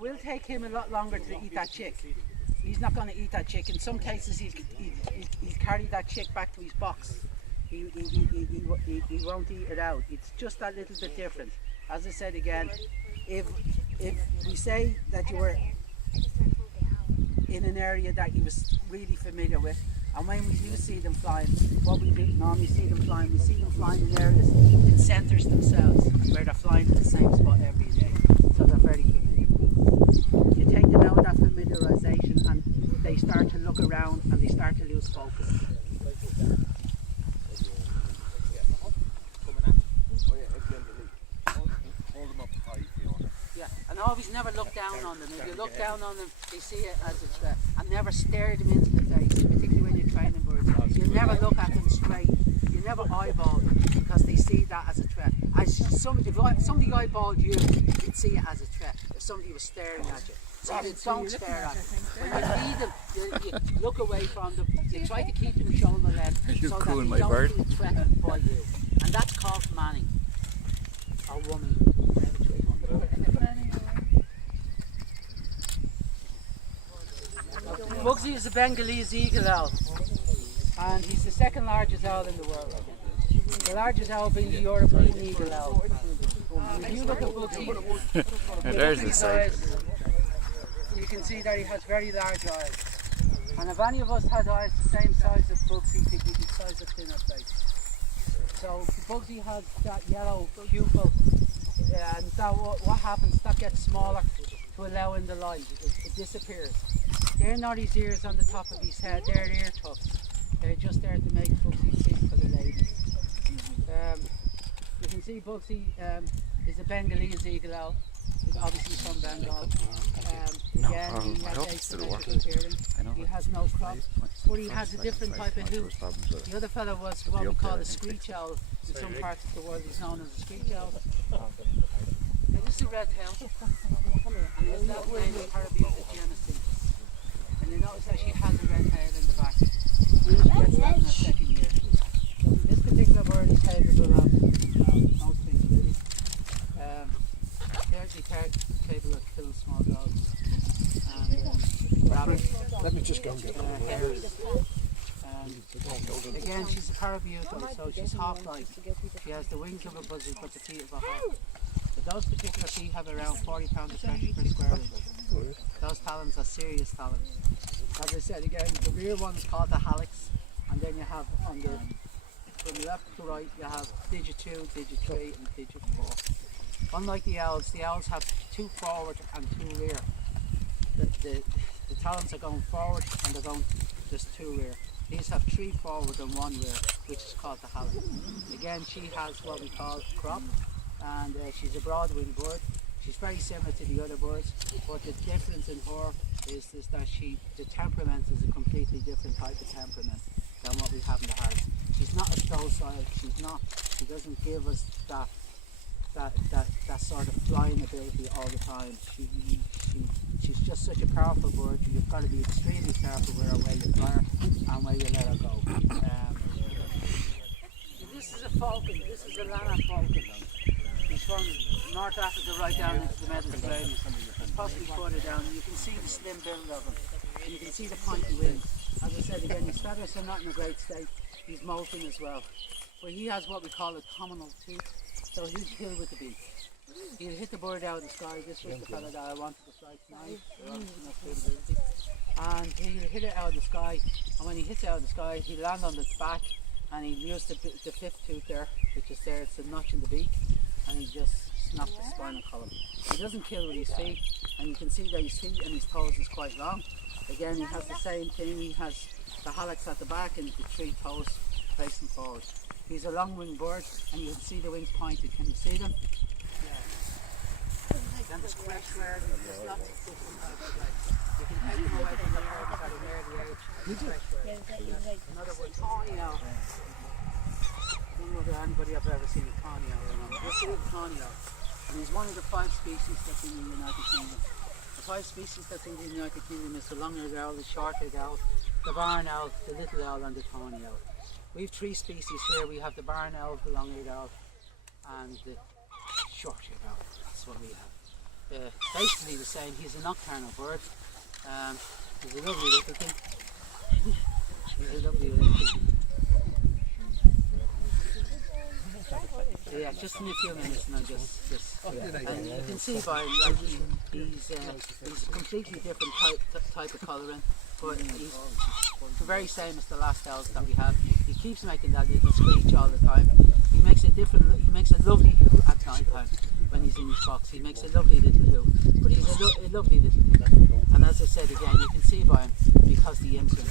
will take him a lot longer to eat that chick. He's not going to eat that chick. In some cases, he'll carry that chick back to his box. He won't eat it out. It's just that little bit different. As I said again, if we say that you were in an area that you was really familiar with, and when we do see them flying, what we do normally see them flying in areas, in centres themselves, where they're flying in the same spot every day. So they're very familiar. You take them out of that familiarisation and they start to look around and they start to lose focus. Yeah, and always never look down on them. If you look down on them, they see it as a threat. And never stare them into the face, particularly when you're training birds. You never look at them straight. You never eyeball them because they see that as a threat. If somebody eyeballed you, you'd see it as a threat. If somebody was staring at you. So you don't stare at them. When you feed them, you look away from them. You try to keep them shoulder length so that they don't feel threatened by you. And that's called manning. Or woman. Bugsy is a Bengalese eagle owl, and he's the second largest owl in the world. The largest owl being the European eagle owl. If you look at Bugsy, there's the size. You can see that he has very large eyes. And if any of us had eyes the same size as Bugsy, he'd be the size of thinner face. So Bugsy has that yellow pupil, and that what happens, that gets smaller to allow in the light. It disappears. They're not his ears on the top of his head, they're ear tufts. They're just there to make Bugsy see for the ladies. You can see Bugsy is a Bengalese eagle owl. He's obviously from Bengal. Again, he has asymmetrical hearing. He has no crop, but he has a different type of hoot. The other fellow was what we call a screech owl. In some parts of the world he's known as a screech owl. Now, this is a red tail. And his left name is Parabuta genesee. And you notice that she has a red tail in the back. She gets that in her second year. This particular bird is capable of most things really. They're actually capable of killing small dogs and rabbits. Let me just go and get hares. Again, she's a Parabuta, so she's hawk-like. She has the wings of a buzzard but the feet of a hawk. But those particular feet have around 40 pounds of pressure per square inch. Those talons are serious talons. As I said again, the rear one is called the hallux, and then you have on the from left to right you have digit 2, digit 3 and digit 4. Unlike the owls have 2 forward and 2 rear. The talons are going forward and they're going just 2 rear. These have 3 forward and 1 rear, which is called the hallux. Again, she has what we call crop, and she's a broad-winged bird. She's very similar to the other birds, but the difference in her is that the temperament is a completely different type of temperament than what we have in the house. She's not a docile, she doesn't give us that sort of flying ability all the time. She's just such a powerful bird. You've got to be extremely careful with where you fly her and where you let her go. This is a falcon, this is a Lanark falcon. He's from North Africa right down into the Mediterranean. It's possibly further down. You can see the slim build of him. And you can see the pointy wings. As I said again, his feathers are not in a great state. He's molting as well. But he has what we call a terminal tooth. So he'll kill with the beak. He'll hit the bird out of the sky. This was the fella that I wanted to fly tonight. And he'll hit it out of the sky. And when he hits it out of the sky, he'll land on its back. And he'll use the 5th tooth there, which is there. It's a notch in the beak. And he just snapped the spinal column. He doesn't kill with his feet, and you can see that his feet and his toes is quite long. Again, he has the same thing. He has the hallux at the back and the 3 toes facing forward. He's a long-winged bird, and you can see the wings pointed. Can you see them? Yeah. Then there's fresh bird. There's lots of different types of birds. You can take them away from the birds that are near the edge. Another one, tawny owl. I don't know if anybody have ever seen a tawny owl or not. This is a tawny owl, and he's one of the 5 species that's in the United Kingdom. The 5 species that's in the United Kingdom is the long-eared owl, the short-eared owl, the barn owl, the little owl and the tawny owl. We have 3 species here. We have the barn owl, the long-eared owl and the short-eared owl. That's what we have. basically the same. He's a nocturnal bird. He's a lovely little thing. He's a lovely little thing. Yeah, just in a few minutes and and you can see by him, like, he's a completely different type of colouring, but he's the very same as the last owls that we have. He keeps making that little screech all the time. He makes a lovely hoo at night time when he's in his box. He makes a lovely little hoo, but he's a lovely little thing. And as I said again, you can see by him because the imprint.